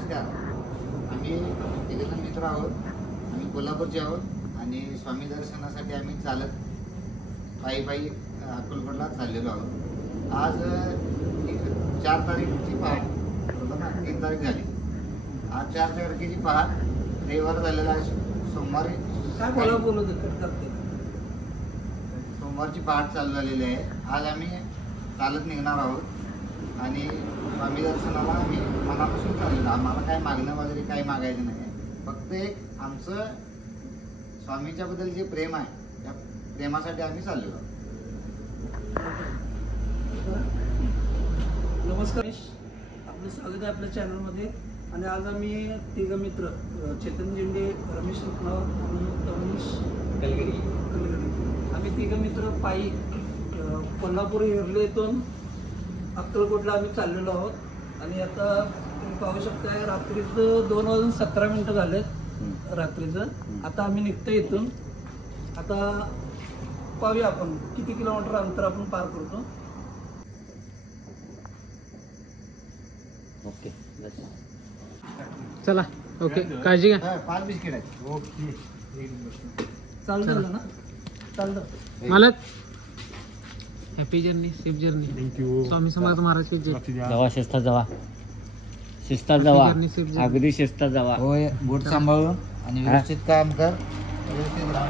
नमस्कार. आम्ही तिघजण मित्र आहोत. आम्ही कोल्हापूरचे आहोत आणि स्वामी दर्शनासाठी आम्ही चालत पायी अक्कलकोटला चाललेलो आहोत. आज 4 तारीखची पहाट, बरोबर ना? 3 तारीख झाली. आज 4 तारखेची पहाट, रविवार झालेला आहे. सोमवारची पहाट चालू झालेली आहे. आज आम्ही चालत निघणार आहोत आणि स्वामी दर्शनाला आम्ही मनापासून चाललेलो. आम्हाला काय मागणं वगैरे काही मागायचं नाही. फक्त एक आमचं स्वामीच्या बद्दल जे प्रेम आहे त्या प्रेमासाठी आम्ही चाललेलो आहोत. नमस्कार, आपलं स्वागत आहे आपल्या चॅनलमध्ये. आणि आज आम्ही तिघ मित्र, चेतन झेंडे, रमेश रत्नावर आणि तवनीश कलगडी, आम्ही तिघ मित्र पायी कोल्हापूर हिरले येथून अक्कलकोटला आम्ही चाललेलो आहोत. आणि आता तुम्ही पाहू शकता, रात्रीचं 2:17 झालेत रात्रीचं. आता आम्ही निघतो इथून. आता पाहूया आपण किती किलोमीटर अंतर आपण पार करतो. ओके, चला. ओके, काळजी घ्या. 5 बिस्किट आहेत. ओके, चालतं ना? चालतं. मालक, happy journey, safe journey. Thank you. Swami Samarth Maharaj जावा, शिस्तात जावा, शिस्तात जावा, अगदी शिस्तात जावा. होय, बोट सांभाळून आणि व्यवस्थित काम कर. व्यवस्थित वा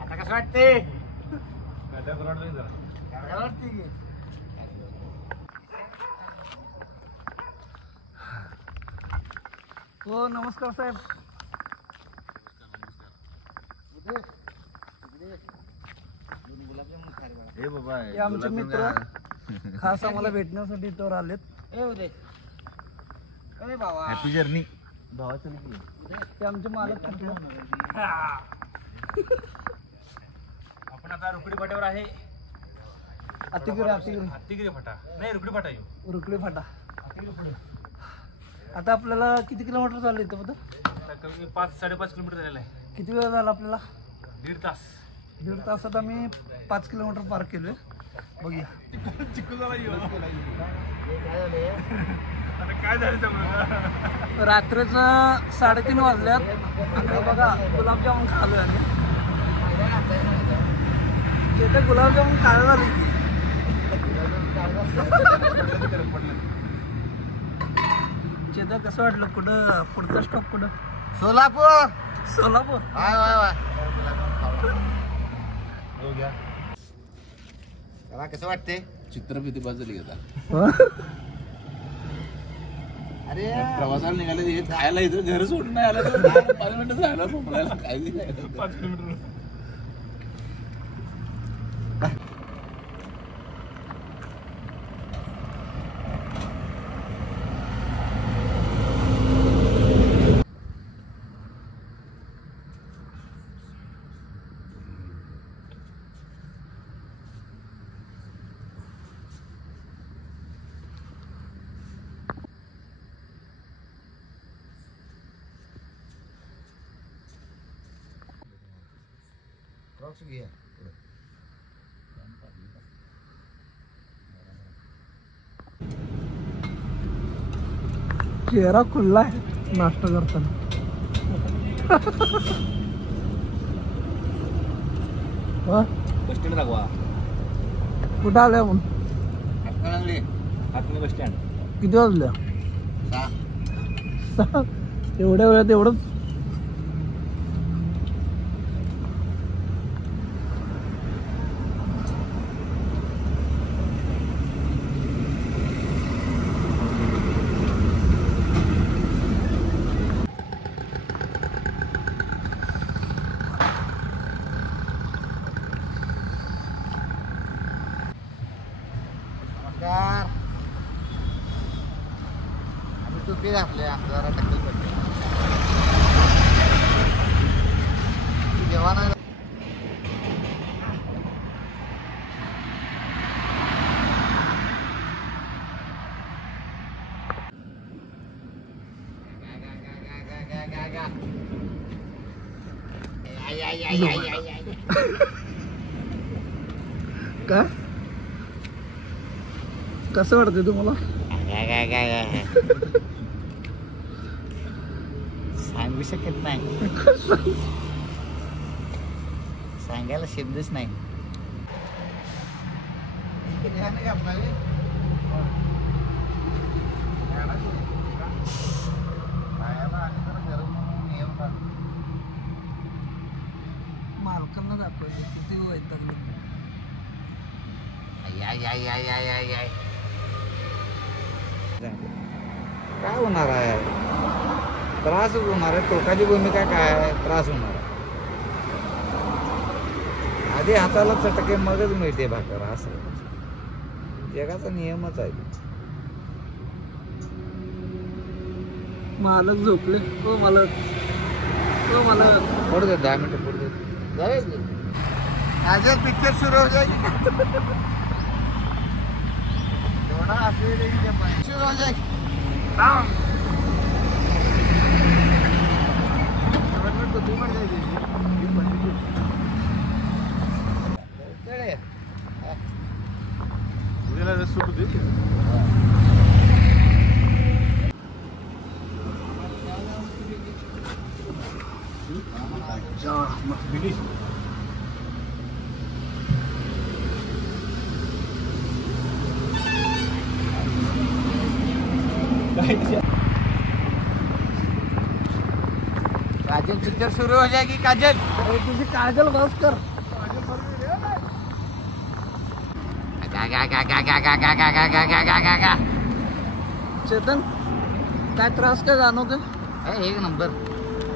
आता कसं वाटते? हो, नमस्कार साहेब. हे आमचे मित्र खास आम्हाला भेटण्यासाठी इथवर आलेत. Happy journey. ते आमचे मालक. आपण आता रुकडी फाट्यावर आहे. हत्तीगिरी फाटा नाही, रुकडी फाटा येऊ. रुकडी फाटा. आता आपल्याला किती किलोमीटर चाललं इथं बद्दल? आता कमी 5-5.5 किलोमीटर झालेला आहे. किती वेळ झाला आपल्याला? 1.5 तास. 1.5 तासात आम्ही 5 किलोमीटर पार केलोय. बघूया. चिकू झाला आता काय झालं? रात्रीचं 3:30 वाजल्यात. आता बघा, गुलाबजामुन खालोय आम्ही. तिथे गुलाबजामुन खायला झाले की चेता कसं वाटलं? कुठं पुढचा स्टॉप कुठं? सोलापूर. सोलापूर. त्याला कसं वाटते? चित्रफिती बाजूला घेता. अरे प्रवासाला निघाले, हे खायला इथं घर सोडून नाही आलं तर 5 मिनिटं राहिला बोंबलायला. काय 5 किलोमीटर. घ्या. चेहरा खुल्ला आहे नाश्ता करताना. बस स्टँड दाखवा. कुठं आल्या आपण? हातनी बस स्टँड. किती वाजल्या? 6. एवढ्या वेळात एवढंच? आम्ही टोपी घातले, जरा टक्कल पडले. जेव्हा नाही काय कसं वाटतंय तुम्हाला? सांगू शकत नाही, सांगायला शब्दच नाही. मालकांना दाखवायचं किती वैतागलं. काय होणार आहे? त्रासच होणार आहे. टोकाची भूमिका काय आहे? त्रास होणार आहे. आधी हाताला चटके मगच मिळते भाकर, असं जगाचा नियमच आहे. मालक झोपले. हो मालक, हो मालक. पुढे दे, 10 मिनिटं पुढे दे. आज पिक्चर सुरू हो जाएगी. शुरू हो जाएगी. काजल पिक्चर शुरू हो जाएगी. काजल तुझी काजल बस कर. चेतन, काय त्रास काय जाणवते? एक नंबर,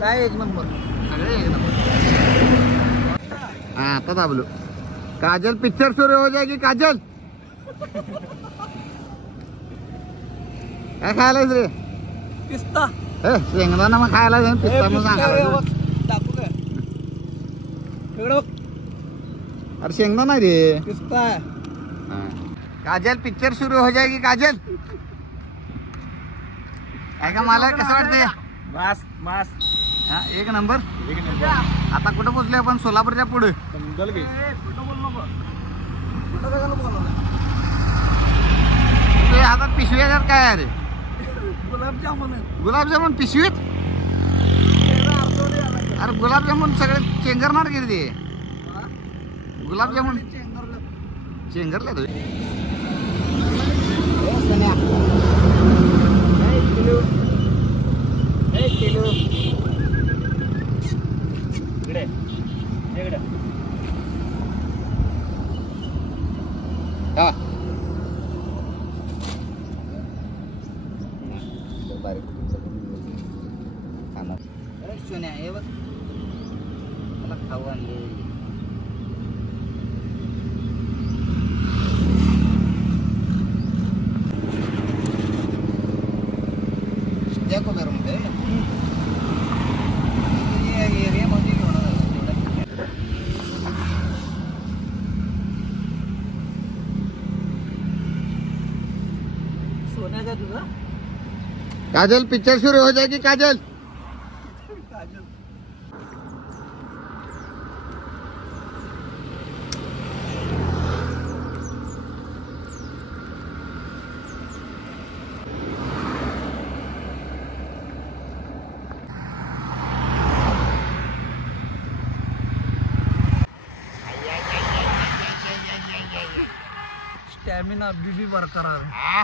काय एक नंबर? सगळे एक नंबर. हाँ आता दाबलो. काजल पिक्चर शुरू हो जाएगी. काजल काय खायला रे? पिस्ता. शेंगदाणा मग खायला जाऊन पिस्ता मग सांगा. टाकू काय? इकडं बघ. अरे शेंगदाणा रे. पिस्ता आहे. काजल पिक्चर सुरू हो जाएगी. काजल काय का मला कसं वाटतंय? मस्त मस्त. हा, एक नंबर. आता कुठं पोहोचलोय आपण? सोलापूरच्या पुढे. हातात पिशवी आहे काय? अरे गुलाबजामुन आहे. गुलाबजामुन पिशवीत? अरे गुलाबजामुन सगळे चेंगरणार गेले ते. गुलाबजामुन चेंगरले तुम्ही. मला खाऊ आणले. देखो मेरे मुझे ये एरिया मध्ये घेऊन सोन्या का तुझा? काजल पिक्चर शुरू हो जाएगी. काजल काजल. स्टॅमिना बीबी बरकरार आहे.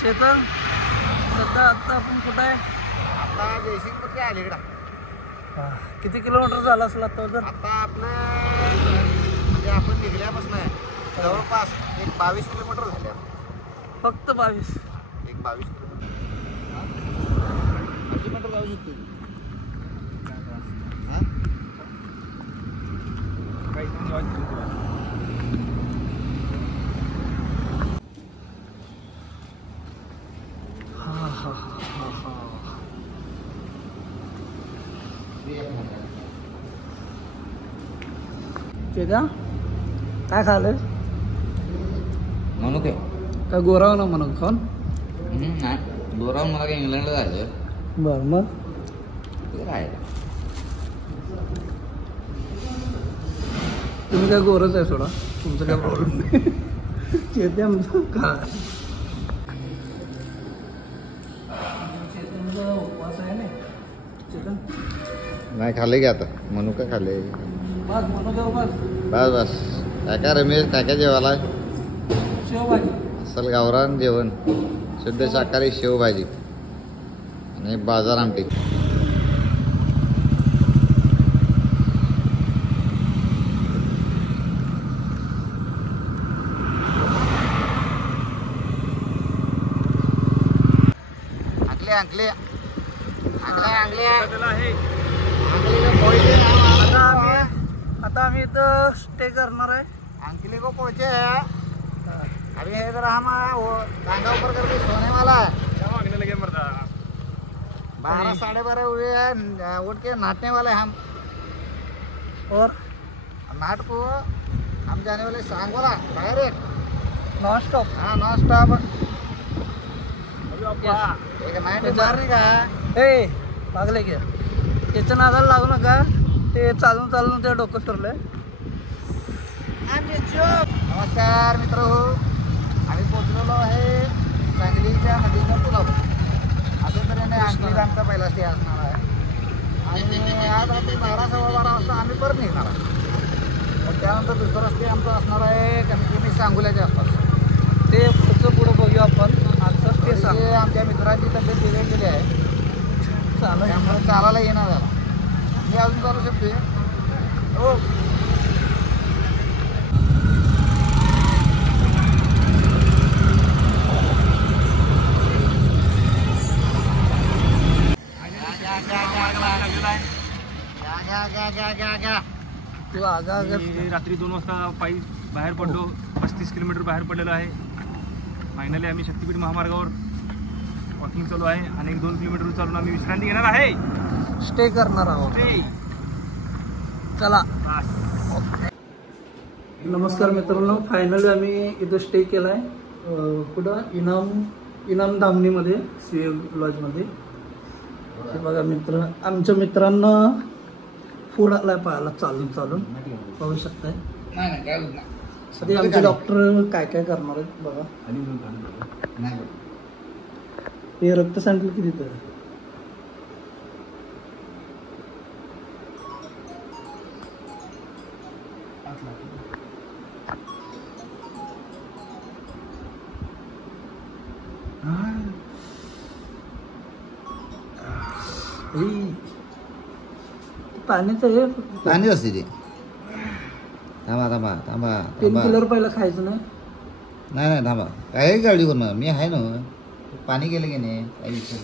चेतन, सध्या आता आपण कुठं आहे? आता जयसिंगपूरच्या अलीकडा. किती किलोमीटर झाला असेल आता? तर आता आपलं म्हणजे आपण निघल्यापासून जवळपास एक 22 किलोमीटर झाले. फक्त 22. एक 22 किलोमीटर. जाऊ शकतो. चेत्या, काय खायलंय? म्हणू काय काय गोराव ना म्हणून खाऊन? दोरावून मला काही इंग्लंडला जायचं बर मग ते राहायला. तुम्ही काय गोरच आहे सोडा, तुमचं काय प्रॉब्लेम नाही. चेते आमचं का चेतनचा उपवास आहे ना चेतन. नाही खाल्ले की आता म्हणू का खाल्ले बस म्हणू का बस. बस बस. काका रमेश काका जेवायला शेवभाजी असल गावरान जेवण, शुद्ध शाकाहारी शेवभाजी आणि बाजार आमटी. अंकले आता आम्ही इथं स्टे करणार आहे. अंकली को पहुंचे अभी इधर हम टांगा ऊपर करके सोने वाला है. 12 साढ़े 12 हुए हैं, उठ के नाचने वाले हम. और नाट को हम जाने वाले सांगोला डायरेक्ट. Non stop. हाँ नॉन स्टॉप. एक नाईट मार रही का ए लागले की त्याच्या नादाला लागू नका. ते चालून चालून ते डोकं फिरलंय. नमस्कार मित्र, आम्ही पोचलेलो आहे सांगलीच्या नदीच्या पुलावर. अशा तऱ्हेने अंकलीत आमचा पहिला स्टे असणार आहे आणि आज रात्री 12 सव्वा 12 वाजता आम्ही परत निघणार आहे. मग त्यानंतर दुसरा स्टे आमचा असणार आहे कमीत कमी सांगोल्याच्या आसपास. ते पुढं बघूया आपण. आजचा स्टे सांग. ते आमच्या मित्रांची तब्येत बिघडलेली आहे, चालू आहे. त्यामुळे चालायला येणार झाला. मी अजून चालू शकते हो. तू आगा मी रात्री 2 वाजता पायी बाहेर पडलो. 35 किलोमीटर बाहेर पडलेलो आहे. फायनली आम्ही शक्तीपीठ महामार्गावर वॉकिंग चालू आहे आणि 1-2 किलोमीटर चालून आम्ही विश्रांती घेणार आहे. स्टे करणार आहोत. चला. नमस्कार मित्रांनो, फायनली आम्ही इथं स्टे केला आहे. कुठं इनाम धामणीमध्ये सी लॉजमध्ये. हे बघा मित्र, आमच्या मित्रांना फूड आलाय पाहायला चालून चालून पाहू शकताय. नाही काय होत नाही. सध्या आमचे डॉक्टर काय काय करणार आहेत बघा. नाही हे रक्त सॅम्पल किती तर पाण्याचं हे पाणी असते ते. थांबा थांबा थांबा पेन थांबा. किलर पहिला खायचं नाही. नाही नाही थांबा, काही काळजी करू नका, मी आहे ना. पाणी गेलं की नाही काही विषय.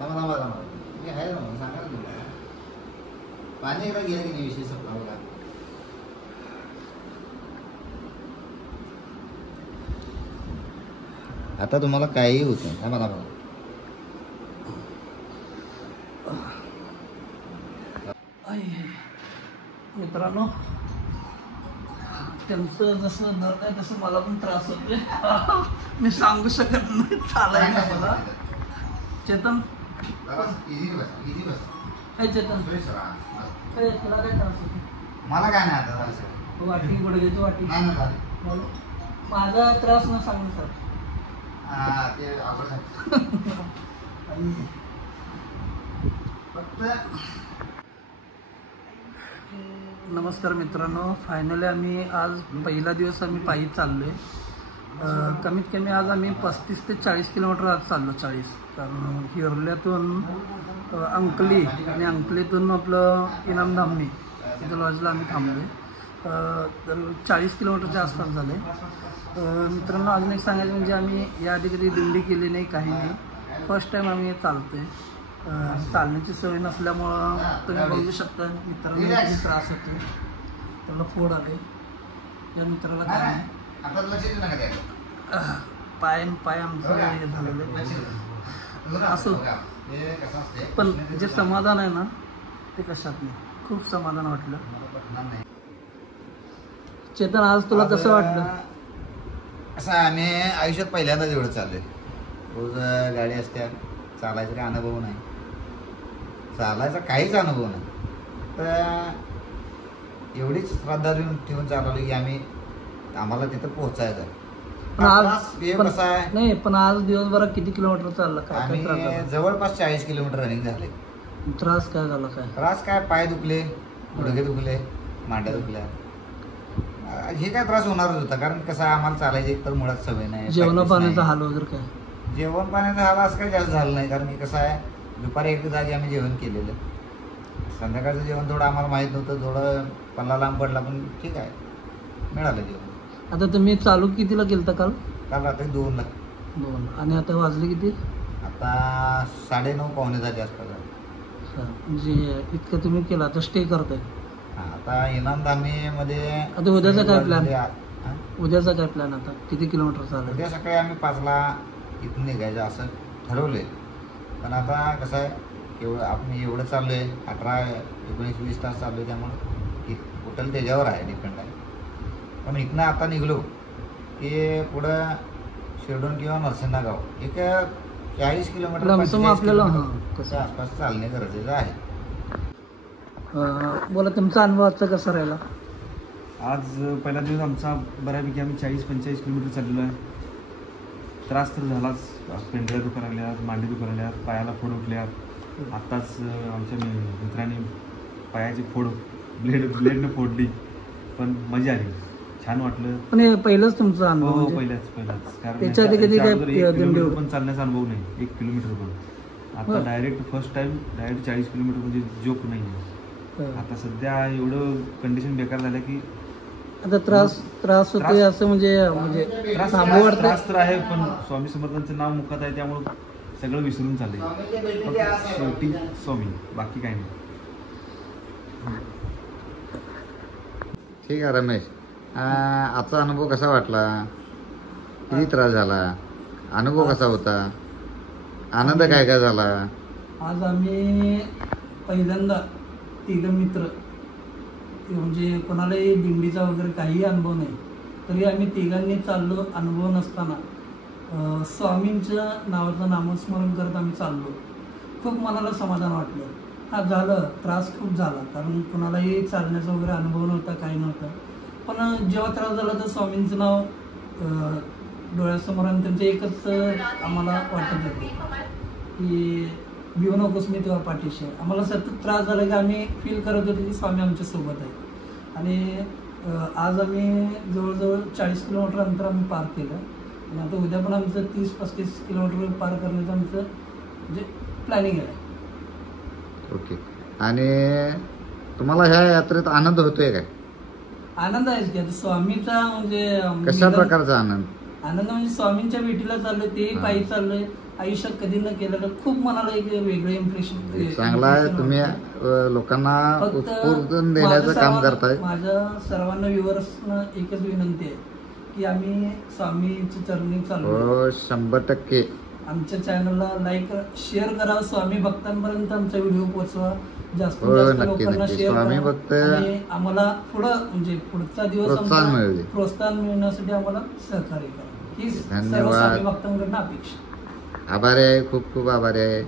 थांबा थांबा थांबा, मी आहे ना, सांगा ना तुम्हाला. पाणी एकदा गेलं की नाही विषय संपला बघा. आता तुम्हाला काही होत नाही. थांबा थांबा. मित्रांनो, त्यांचं जसं नर आहे तसं मला पण त्रास होतोय. मी सांगू शकत नाही. चालाय ना मला. चेतन, हे चेतन, हे तुला काय त्रास होतो? मला काय नाही आता. वाटी गुडघ्याची वाटी. नाही ना झालं. मला माझा त्रास न सांगू सर. हा ते आपण फक्त. नमस्कार मित्रांनो, फायनली आम्ही आज पहिला दिवस आम्ही पायी चाललो आहे. कमीत कमी आज आम्ही 35 ते 40 किलोमीटर आज चाललो. 40 कारण हिरल्यातून अंकली आणि अंकलीतून आपलं इनाम धामणी तिथं लॉजला आम्ही थांबलो आहे. तर 40 किलोमीटरच्या आसपास झाले. मित्रांनो, अजून एक सांगायचं म्हणजे आम्ही याआधी कधी दिंडी केली नाही, काही नाही. फर्स्ट टाईम आम्ही चालतो आहे. चालण्याची सवय नसल्यामुळं तुम्ही बघू शकता मित्रांना किती त्रास होतो. त्याला फोड आले. या मित्राला काय नाही. आता लक्ष देऊ नका त्याला. पाय आमचं हे झालेलं आहे. असं हे कसं असते, पण जे समाधान आहे ना ते कशात नाही. खूप समाधान वाटलं. चेतन, आज तुला कसं वाटलं? असं आम्ही आयुष्यात पहिल्यांदाच एवढं चाललोय. रोज गाडी असत्या, चालायचा काही अनुभव नाही, चालायचा काहीच अनुभव नाही. तर एवढीच श्रद्धा ठेवून चालवली की आम्हाला तिथं पोहोचायचं आहे. पण आज हे कसं आहे, नाही, पण आज दिवसभरात किती किलोमीटर चालला, काय काय त्रास आम्ही झाला? जवळपास 40 किलोमीटर रनिंग झाले. त्रास काय झाला काय? त्रास काय, पाय दुखले, गुडघे दुखले, मांड्या दुखल्या. हे काय त्रास होणारच होता, कारण कसं आहे, आम्हाला चालायची एकतर मुळात सवय नाही, जेवण practice पाण्याचा नाही. हाल वगैरे काय? जेवण पाण्याचा हाल असं काही जास्त झालं नाही, कारण की कसं आहे, दुपारी एक जागी आम्ही जेवण केलेलं. संध्याकाळचं जेवण थोडं आम्हाला माहीत नव्हतं, थोडं पल्ला लांब पडला, पण ठीक आहे, मिळालं जेवण. आता तुम्ही चालू कितीला केलं काल? काल रात्री 2 ला. 2 आणि आता वाजले किती? आता 9:30 पावणे 10च्या आसपास आहे. म्हणजे इतकं तुम्ही केलं, आता स्टे करताय? आता इनामदानीमध्ये आता उद्याचा काय प्लॅन? हा? उद्याचा काय प्लॅन आता? किती किलोमीटर चालू? उद्या सकाळी आम्ही 5ला इथून निघायचं असं ठरवलंय. पण आता कसं आहे, आपण एवढं चाललोय, 18, 19, 20 तास चाललोय, त्यामुळे टोटल त्याच्यावर आहे, डिपेंड आहे. पण इथनं आता निघलो की पुढं शिरडोन किंवा नरसिंहा गाव एक 40 किलोमीटर आपल्याला कसं आसपास चालणे गरजेचं आहे. बोला, तुमचा अनुभव आजचा कसा राहिला? आज पहिला दिवस आमचा बऱ्यापैकी आम्ही 40-45 किलोमीटर चाललेलो आहे. त्रास तर झालाच, पेंढऱ्या दुखायला लागल्यात, मांडी दुखायला लागल्यात, पायाला फोड उठल्यात. आत्ताच आमच्या मित्रांनी पायाची फोड ब्लेडनं फोडली, पण मजा आली, छान वाटलं. पण हे पहिलंच तुमचा हो अनुभव हो, म्हणजे? पहिल्याच कारण त्याच्या आधी कधी याच्या काय अगोदर 1 किलोमीटर दिंडी? पण चालण्याचा अनुभव नाही, 1 किलोमीटर पण. आता बरं. Direct first time direct 40 kilometre म्हणजे जोक नाही आहे. आता सध्या एवढं कंडिशन बेकार झालं की आता त्रास होतोय त्रास- असं म्हणजे थांबू वाटतं? त्रास तर आहे, पण स्वामी समर्थांचं नाव मुखात आहे, त्यामुळं सगळं विसरून चाललंय. फक्त शेवटी स्वामी, बाकी काही नाही. ठीक आहे रमेश, आजचा अनुभव कसा वाटला? किती त्रास झाला? अनुभव कसा होता? आनंद काय काय झाला? आज आम्ही पहिल्यांदा 3 मित्र, म्हणजे कोणालाही दिंडीचा वगैरे काही अनुभव नाही, तरी आम्ही 3 चाललो. अनुभव नसताना स्वामींच्या नावाचं नामस्मरण करत आम्ही चाललो. खूप मनाला समाधान वाटलं. हा झालं, त्रास खूप झाला, कारण कोणालाही चालण्याचा वगैरे अनुभव नव्हता, काही नव्हता. पण जेव्हा त्रास झाला तर स्वामींचं नाव डोळ्यासमोर, आणि त्यांचं एकच आम्हाला वाटत होतं की भिवू नकोस, मी तेव्हा पाठीशी आहे. आम्हाला सतत त्रास झाला की आम्ही फील करत होतो की स्वामी आमच्या सोबत आहे. आणि आज आम्ही जवळजवळ 40 किलोमीटर अंतर आम्ही पार केलं, आणि आता उद्या पण आमचं 30-35 किलोमीटर पार करण्याचं आमचं म्हणजे प्लॅनिंग आहे. ओके. आणि तुम्हाला ह्या यात्रेत आनंद होतोय काय? आनंद आहेच की. आता स्वामीचा म्हणजे कशा प्रकारचा आनंद? आनंद म्हणजे स्वामींच्या भेटीला चाललोय, तेही पायी चाललोय. आयुष्यात कधी न केलेलं खूप मनाला एक वेगळं इम्प्रेशन चांगला आहे. तुम्ही लोकांना उत्स्फूर्त देण्याचं काम करताय. माझ्या सर्वांना व्ह्युअर्सना एकच विनंती आहे की आम्ही स्वामीच्या चरणी चाललो. हो, 100%. आमच्या चॅनलला लाईक, शेअर करा, स्वामी भक्तांपर्यंत आमचा व्हिडिओ पोहोचवा, जास्तीत हो, जास्त नक्की, लोकांना नक्की. शेअर स्वामी करा, भक्त आणि आम्हाला पुढं म्हणजे पुढचा दिवस प्रोत्साहन आम्हाला मिळेल. प्रोत्साहन मिळण्यासाठी आम्हाला सहकार्य करा, ही सर्व धन्यवाद. स्वामी भक्तांकडनं अपेक्षा. आभारी आहे, खूप खूप आभारी आहे.